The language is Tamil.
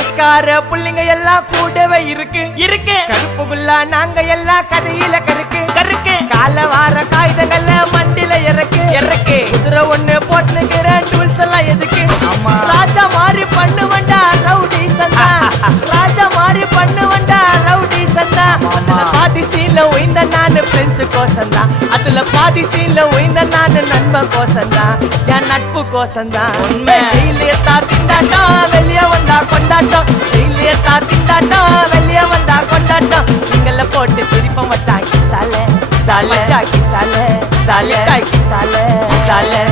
பேஸ்கார புள்ளிங்க எல்லாம் கூடவே இருக்கு கருப்புக்குள்ள நாங்க எல்லாம் கதையில கருக்கு கால வார காகிதங்கள்ல மண்டில இறக்கு குதிரை ஒண்ணு போட்டுக்கிறேன் டூல்ஸ் எல்லாம் எதுக்கு ராஜா மாதிரி பண்ணுவண்டா ரவுடி சந்தா ராஜா மாதிரி பண்ணுவண்டா ரவுடி சந்தா அதுல பாதி சீன்ல உயிந்த நானு ஃப்ரெண்ட்ஸ் கோசந்தா அதுல பாதி சீன்ல உயிந்த நானு நண்பன் கோசந்தா என் நட்பு கோசந்தா ஜெயிலே திண்டாட்டம் வெளியே வந்தா கொண்டாட்டம் ஜெயிலே திண்டாட்டம் வெளியே வந்தா கொண்டாட்டம் சிங்கல்ல போட்டு சிரிப்ப மச்சாக்கி சாலே சாலே சாலே சாலே சாலே